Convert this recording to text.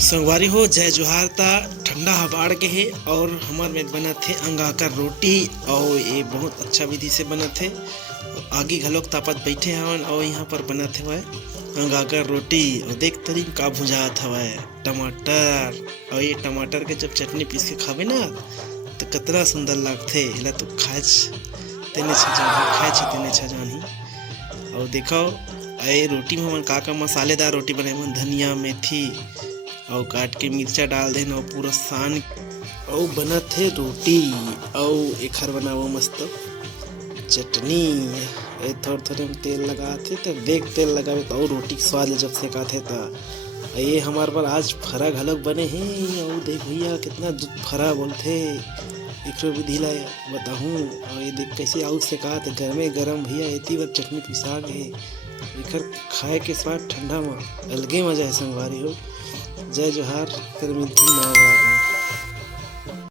संगवारी हो जय जोहार। ता ठंडा हबाड़ के है और हमार में बना थे अंगा का रोटी और ये बहुत अच्छा विधि से बना थे। आगे घलोक तापत बैठे हवन और यहाँ पर बना थे वह अंगा का रोटी और देख तरी का भुजात हवा टमाटर और ये टमाटर के जब चटनी पीस के खावे ना तो कितना सुंदर लगते। इला तो खाए तेने छजान ही और देखो ये रोटी में हमन का मसालेदार रोटी बनाए मन धनिया मेथी और काट के मिर्चा डाल देना और पूरा सान और बना थे रोटी और एक हर बनाओ मस्त चटनी। थोड़े थोड़े में तेल लगा थे तब देख तेल लगावे तो और रोटी के स्वाद जब से का थे तो ये हमारे पर आज फरा घलक बने हैं। और देख भैया कितना फरा बोलते एक विधि ला बताऊँ। और ये देख कैसे आउट से का थे गर्मे गरम भैया इतनी बार चटनी पिसा गए एकर खाए के स्वाद ठंडा में अलगे मजा है। संगवारी हो जय जोहार। फिर मिलती नवा बड़ा।